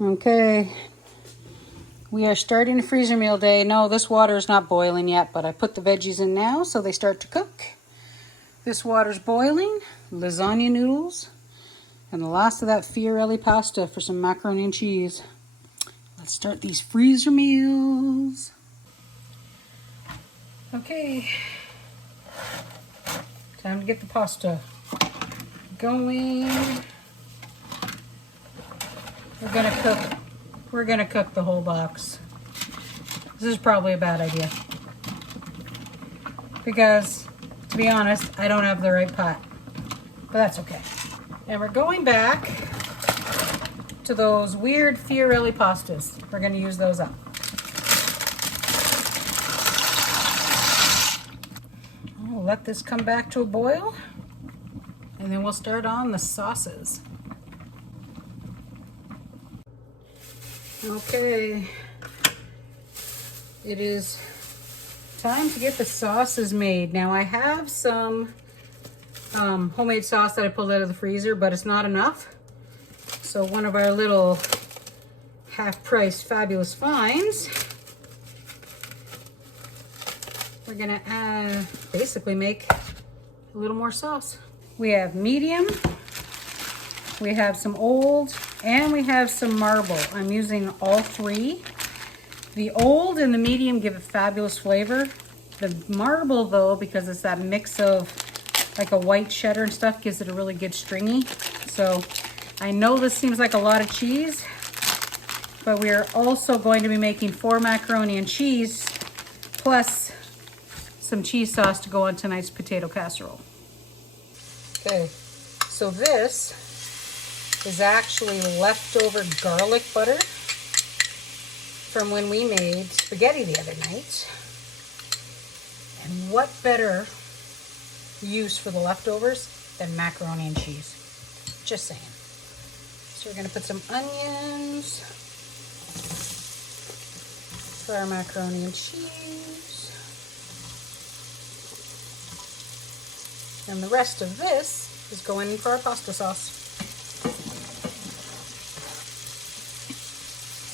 Okay, we are starting a freezer meal day. No, this water is not boiling yet, but I put the veggies in now so they start to cook. This water's boiling, lasagna noodles, and the last of that Fiorelli pasta for some macaroni and cheese. Let's start these freezer meals. Okay, time to get the pasta going. We're gonna cook the whole box. This is probably a bad idea because, to be honest, I don't have the right pot, but that's okay. And we're going back to those weird Fiorelli pastas. We're gonna use those up. We'll let this come back to a boil, and then we'll start on the sauces. Okay, it is time to get the sauces made. Now I have some homemade sauce that I pulled out of the freezer, but it's not enough. So one of our little half-price fabulous finds, we're gonna basically make a little more sauce. We have medium, we have some old, and we have some marble. I'm using all three. The old and the medium give a fabulous flavor. The marble though, because it's that mix of like a white cheddar and stuff, gives it a really good stringy. So I know this seems like a lot of cheese, but we are also going to be making 4 macaroni and cheese plus some cheese sauce to go on tonight's potato casserole. Okay, so this is actually leftover garlic butter from when we made spaghetti the other night. And what better use for the leftovers than macaroni and cheese? Just saying. So we're gonna put some onions for our macaroni and cheese. And the rest of this is going in for our pasta sauce.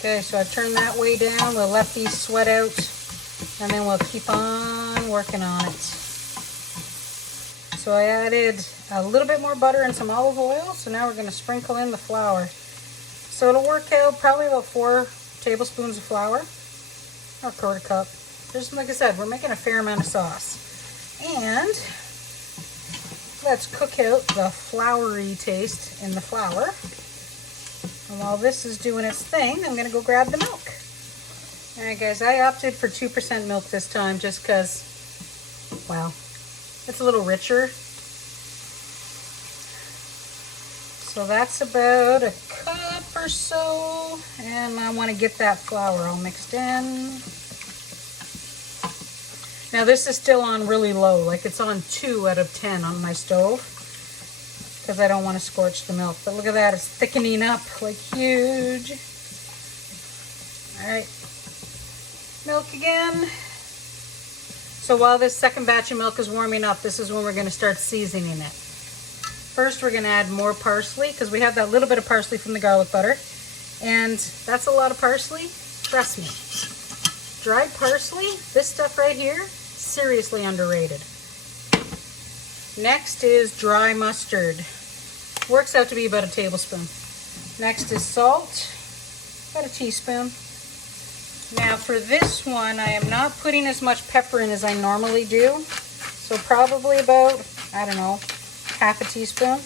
Okay, so I've turned that way down. We'll let these sweat out, and then we'll keep on working on it. So I added a little bit more butter and some olive oil, so now we're going to sprinkle in the flour. So it'll work out probably about 4 tablespoons of flour, or a quarter cup. Just like I said, we're making a fair amount of sauce. And let's cook out the floury taste in the flour. And while this is doing its thing, I'm going to go grab the milk. All right, guys, I opted for 2% milk this time just because, well, it's a little richer. So that's about a cup or so. And I want to get that flour all mixed in. Now, this is still on really low, like it's on 2 out of 10 on my stove, because I don't want to scorch the milk. But look at that, it's thickening up like huge. All right, milk again. So while this second batch of milk is warming up, this is when we're going to start seasoning it. First, we're going to add more parsley, because we have that little bit of parsley from the garlic butter. And that's a lot of parsley, trust me. Dried parsley, this stuff right here, seriously underrated. Next is dry mustard. Works out to be about a tablespoon. Next is salt, about a teaspoon. Now for this one, I am not putting as much pepper in as I normally do. So probably about, I don't know, half a teaspoon.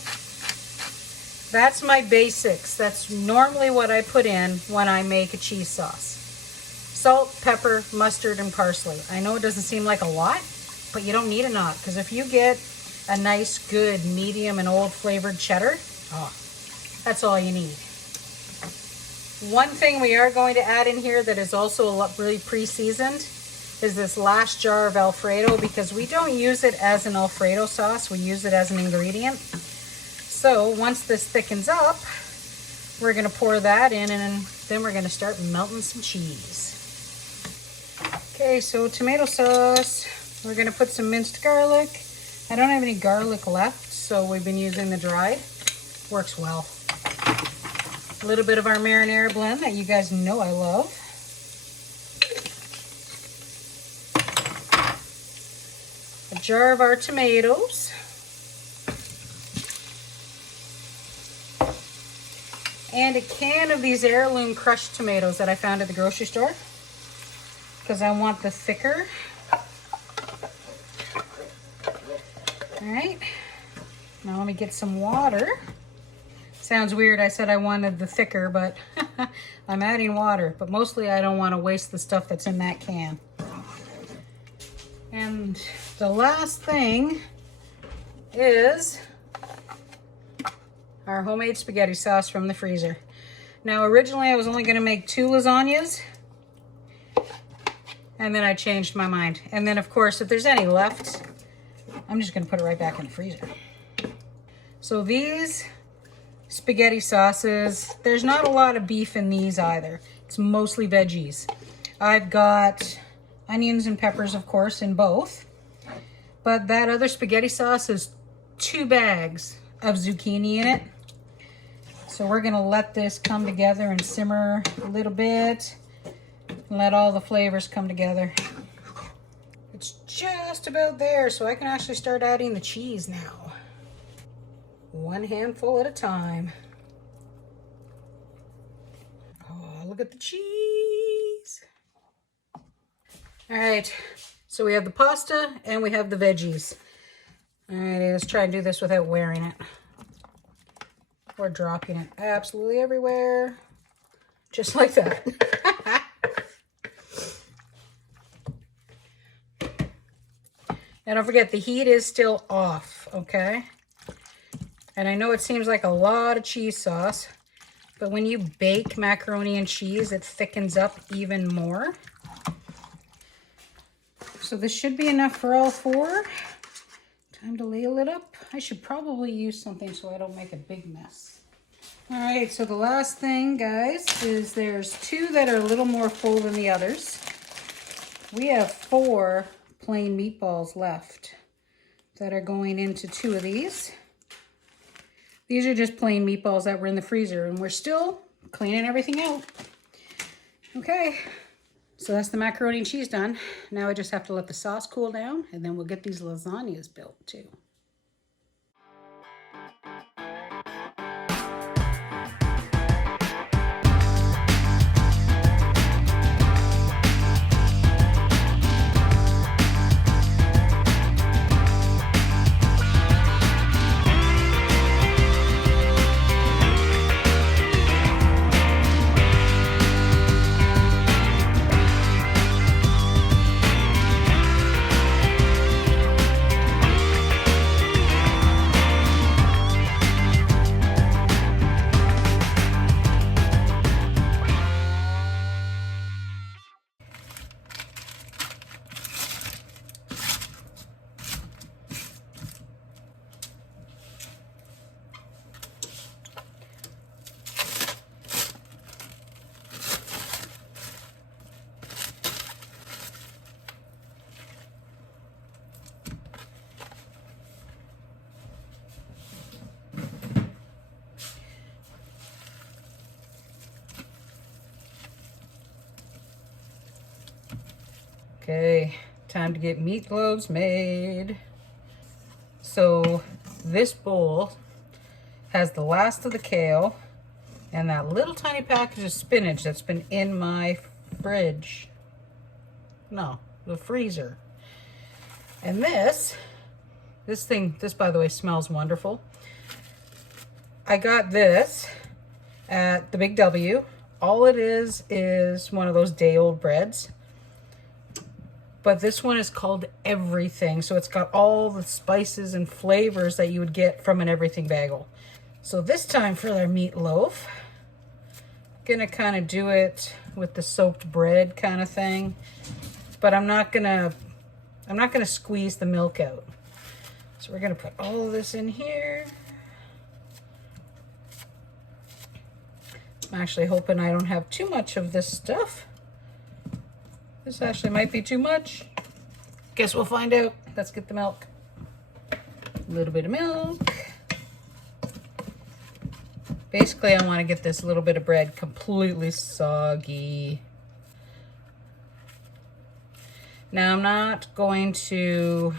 That's my basics. That's normally what I put in when I make a cheese sauce. Salt, pepper, mustard, and parsley. I know it doesn't seem like a lot, but you don't need a lot, because if you get a nice, good, medium, and old flavored cheddar, oh, that's all you need. One thing we are going to add in here that is also really pre-seasoned is this last jar of Alfredo, because we don't use it as an Alfredo sauce, we use it as an ingredient. So once this thickens up, we're going to pour that in, and then we're going to start melting some cheese. Okay, so tomato sauce, we're going to put some minced garlic. I don't have any garlic left, so we've been using the dried. Works well. A little bit of our marinara blend that you guys know I love. A jar of our tomatoes. And a can of these heirloom crushed tomatoes that I found at the grocery store, because I want the thicker. All right, now let me get some water. Sounds weird, I said I wanted the thicker, but I'm adding water. But mostly I don't want to waste the stuff that's in that can. And the last thing is our homemade spaghetti sauce from the freezer. Now originally I was only going to make 2 lasagnas, and then I changed my mind. And then of course if there's any left, I'm just going to put it right back in the freezer. So these spaghetti sauces, there's not a lot of beef in these either. It's mostly veggies. I've got onions and peppers, of course, in both. But that other spaghetti sauce is 2 bags of zucchini in it. So we're gonna let this come together and simmer a little bit and let all the flavors come together. It's just about there, so I can actually start adding the cheese now. 1 handful at a time. Oh, look at the cheese. All right, so we have the pasta and we have the veggies. All right, let's try and do this without wearing it or dropping it absolutely everywhere, just like that. And don't forget, the heat is still off, okay? And I know it seems like a lot of cheese sauce, but when you bake macaroni and cheese, it thickens up even more. So this should be enough for all 4. Time to ladle it up. I should probably use something so I don't make a big mess. All right, so the last thing, guys, is there's 2 that are a little more full than the others. We have 4 plain meatballs left that are going into 2 of these. These are just plain meatballs that were in the freezer, and we're still cleaning everything out. Okay, so that's the macaroni and cheese done. Now I just have to let the sauce cool down, and then we'll get these lasagnas built too. Okay, time to get meatloaves made. So this bowl has the last of the kale and that little tiny package of spinach that's been in my fridge. No, the freezer. And this by the way smells wonderful. I got this at the Big W. All it is one of those day-old breads. But this one is called Everything. So it's got all the spices and flavors that you would get from an everything bagel. So this time for their meatloaf, gonna kind of do it with the soaked bread kind of thing. But I'm not gonna squeeze the milk out. So we're gonna put all of this in here. I'm actually hoping I don't have too much of this stuff. This actually might be too much. Guess we'll find out. Let's get the milk. A little bit of milk. Basically, I want to get this little bit of bread completely soggy. Now, I'm not going to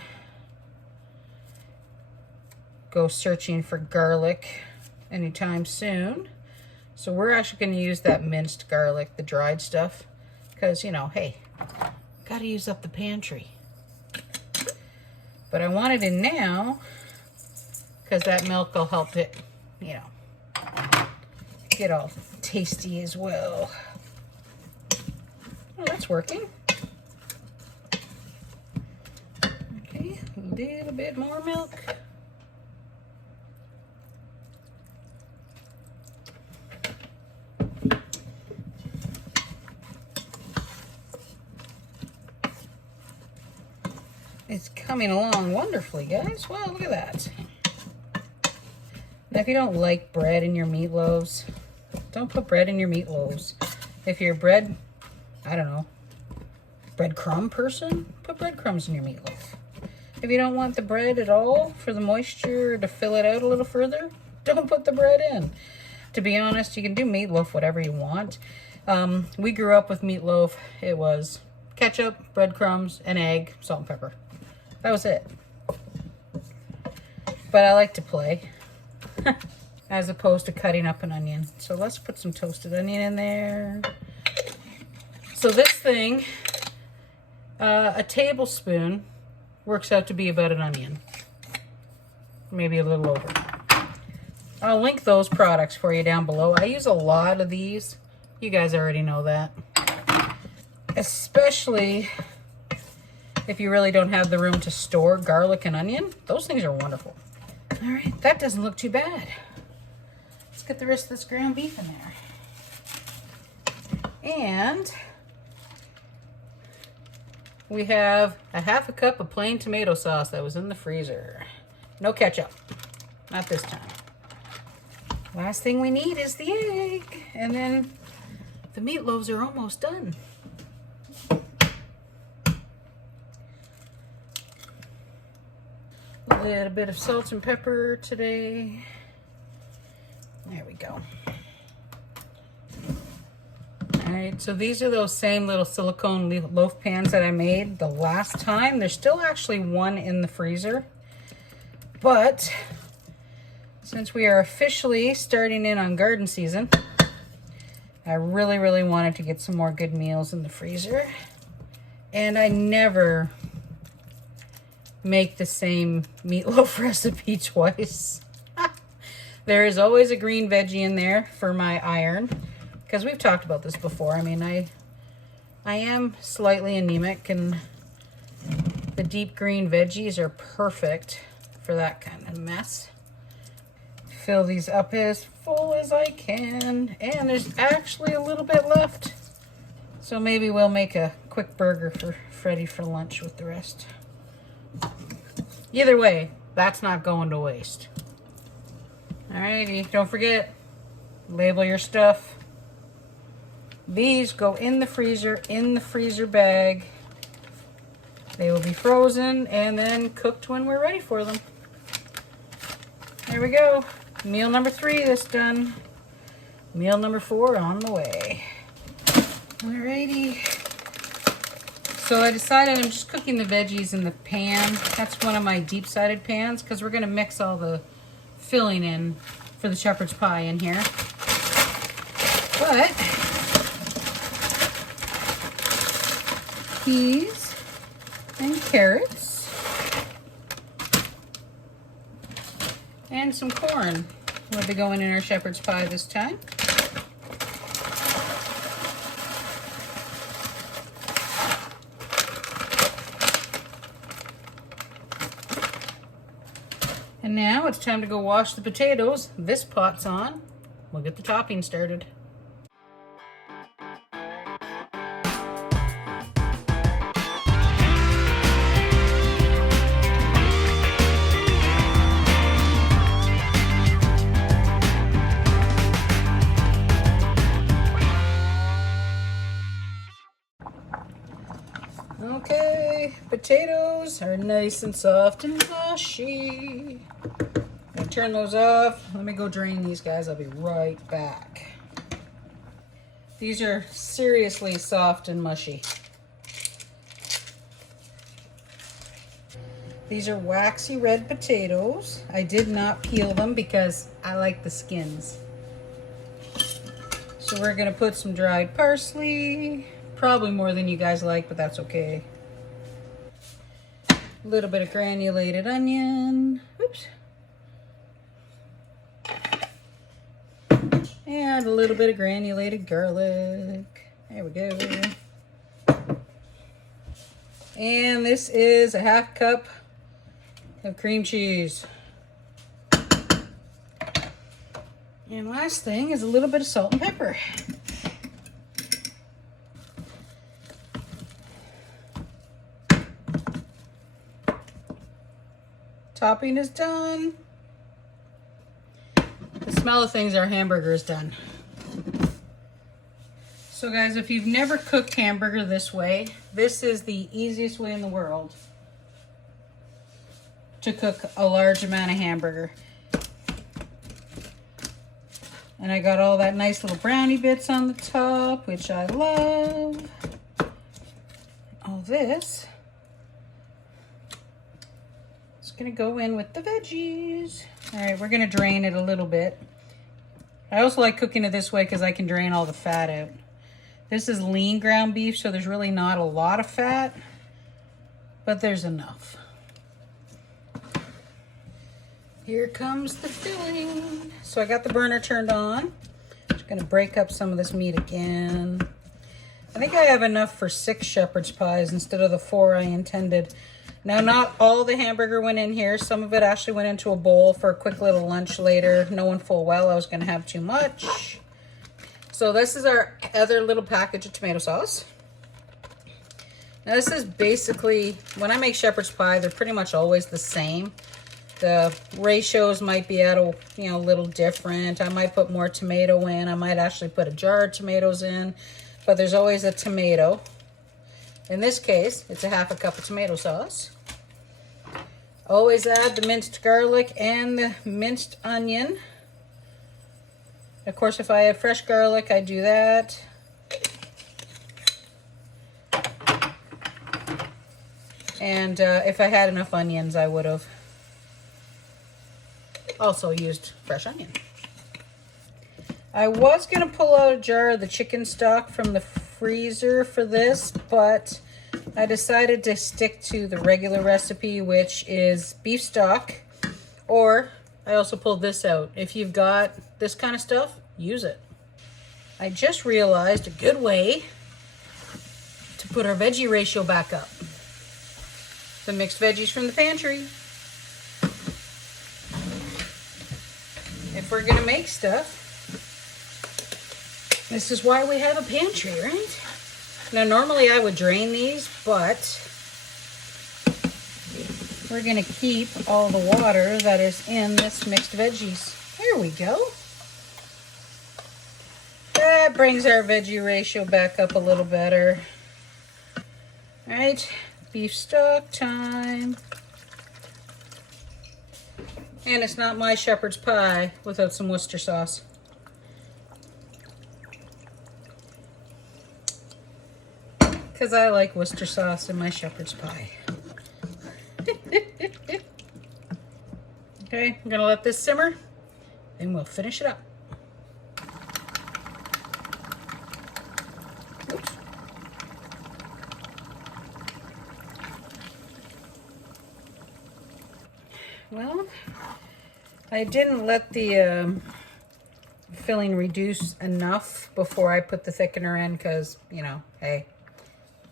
go searching for garlic anytime soon. So we're actually going to use that minced garlic, the dried stuff, because, you know, hey, got to use up the pantry. But I want it in now because that milk will help it, you know, get all tasty as well. Oh, that's working. Okay, a little bit more milk. It's coming along wonderfully, guys. Wow, look at that. Now, if you don't like bread in your meatloaves, don't put bread in your meatloaves. If you're a bread, I don't know, breadcrumb person, put breadcrumbs in your meatloaf. If you don't want the bread at all for the moisture to fill it out a little further, don't put the bread in. To be honest, you can do meatloaf whatever you want. We grew up with meatloaf. It was ketchup, breadcrumbs, an egg, salt and pepper. That was it. But I like to play as opposed to cutting up an onion. So let's put some toasted onion in there. So this thing, a tablespoon works out to be about an onion. Maybe a little over. I'll link those products for you down below. I use a lot of these. You guys already know that. Especially if you really don't have the room to store garlic and onion. Those things are wonderful. All right, that doesn't look too bad. Let's get the rest of this ground beef in there. And we have a half a cup of plain tomato sauce that was in the freezer. No ketchup, not this time. Last thing we need is the egg. And then the meatloaves are almost done. A little bit of salt and pepper today. There we go. All right, so these are those same little silicone loaf pans that I made the last time. There's still actually one in the freezer. But since we are officially starting in on garden season, I really, really wanted to get some more good meals in the freezer. And I never make the same meatloaf recipe twice. There is always a green veggie in there for my iron, because we've talked about this before. I mean, I am slightly anemic, and the deep green veggies are perfect for that kind of mess. Fill these up as full as I can, and there's actually a little bit left. So maybe we'll make a quick burger for Freddie for lunch with the rest. Either way, that's not going to waste. Alrighty, don't forget, label your stuff. These go in the freezer bag. They will be frozen and then cooked when we're ready for them. There we go. Meal number 3 is done. Meal number 4 on the way. Alrighty. So I decided I'm just cooking the veggies in the pan. That's one of my deep-sided pans because we're going to mix all the filling in for the shepherd's pie in here. But peas and carrots and some corn will be going in our shepherd's pie this time. And now it's time to go wash the potatoes. This pot's on. We'll get the topping started. Okay, potatoes are nice and soft and mushy. turn those off. Let me go drain these guys. I'll be right back. These are seriously soft and mushy. These are waxy red potatoes. I did not peel them because I like the skins. So we're gonna put some dried parsley. Probably more than you guys like, but that's okay. A little bit of granulated onion. Oops. And a little bit of granulated garlic. There we go. And this is a half cup of cream cheese. And last thing is a little bit of salt and pepper. Topping is done. The smell of things, our hamburger is done. So guys, if you've never cooked hamburger this way, this is the easiest way in the world to cook a large amount of hamburger. And I got all that nice little brownie bits on the top, which I love. All this is gonna go in with the veggies. All right, we're gonna drain it a little bit. I also like cooking it this way because I can drain all the fat out. This is lean ground beef, so there's really not a lot of fat, but there's enough. Here comes the filling. So I got the burner turned on. Just gonna break up some of this meat again. I think I have enough for 6 shepherd's pies instead of the 4 I intended. Now, not all the hamburger went in here. Some of it actually went into a bowl for a quick little lunch later, knowing full well I was gonna have too much. So this is our other little package of tomato sauce. Now this is basically, when I make shepherd's pie, they're pretty much always the same. The ratios might be at a little different. I might put more tomato in. I might actually put a jar of tomatoes in, but there's always a tomato. In this case, it's a half a cup of tomato sauce. Always add the minced garlic and the minced onion. Of course, if I have fresh garlic, I do that. And if I had enough onions, I would have also used fresh onion. I was gonna pull out a jar of the chicken stock from the freezer for this, but I decided to stick to the regular recipe, which is beef stock, or I also pulled this out. If you've got this kind of stuff, use it. I just realized a good way to put our veggie ratio back up. The mixed veggies from the pantry. If we're gonna make stuff, this is why we have a pantry, right? Now, normally I would drain these, but we're gonna keep all the water that is in this mixed veggies. There we go. That brings our veggie ratio back up a little better. All right, beef stock time. And it's not my shepherd's pie without some Worcester sauce. Because I like Worcester sauce in my shepherd's pie. Okay, I'm gonna let this simmer, then we'll finish it up. Oops. Well, I didn't let the filling reduce enough before I put the thickener in because, hey,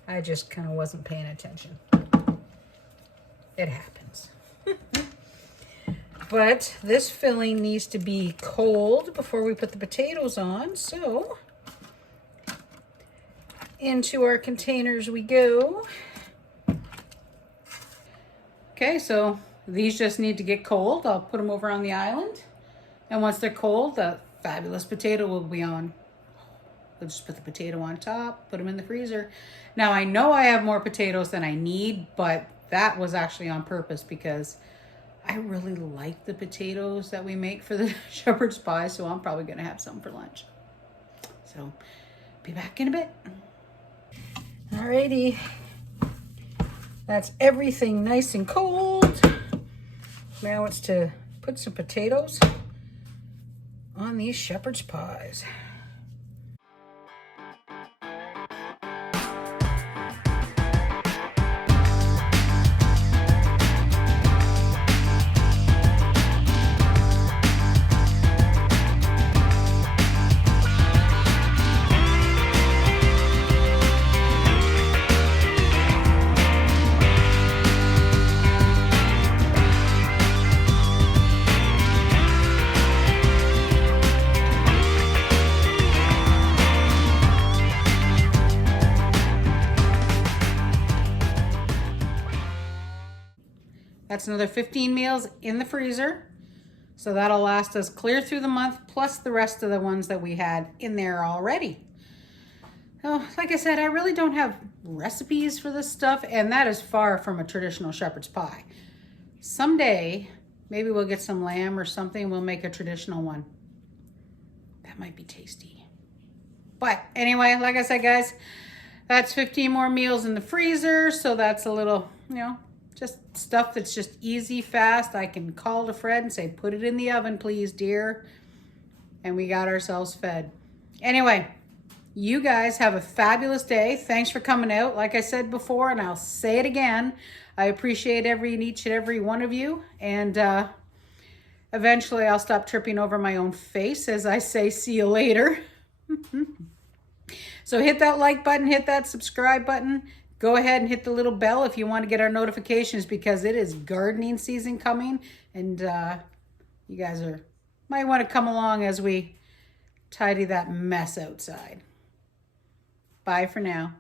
I just kind of wasn't paying attention. It happens. But this filling needs to be cold before we put the potatoes on, so into our containers we go. Okay, so these just need to get cold. I'll put them over on the island. And once they're cold, the fabulous potato will be on. We'll just put the potato on top, put them in the freezer. Now, I know I have more potatoes than I need, but that was actually on purpose because I really like the potatoes that we make for the shepherd's pie, so I'm probably gonna have some for lunch. So, be back in a bit. Alrighty, that's everything nice and cold. Now it's to put some potatoes on these shepherd's pies. That's another 15 meals in the freezer. So that'll last us clear through the month, plus the rest of the ones that we had in there already. So, like I said, I really don't have recipes for this stuff, and that is far from a traditional shepherd's pie. Someday, maybe we'll get some lamb or something, we'll make a traditional one. That might be tasty. But anyway, like I said, guys, that's 15 more meals in the freezer, so that's a little, just stuff that's just easy, fast. I can call to Fred and say, put it in the oven, please, dear. And we got ourselves fed. Anyway, you guys have a fabulous day. Thanks for coming out. Like I said before, and I'll say it again, I appreciate each and every one of you. And eventually I'll stop tripping over my own face as I say, see you later. So hit that like button, hit that subscribe button. Go ahead and hit the little bell if you want to get our notifications, because it is gardening season coming, and you guys might want to come along as we tidy that mess outside. Bye for now.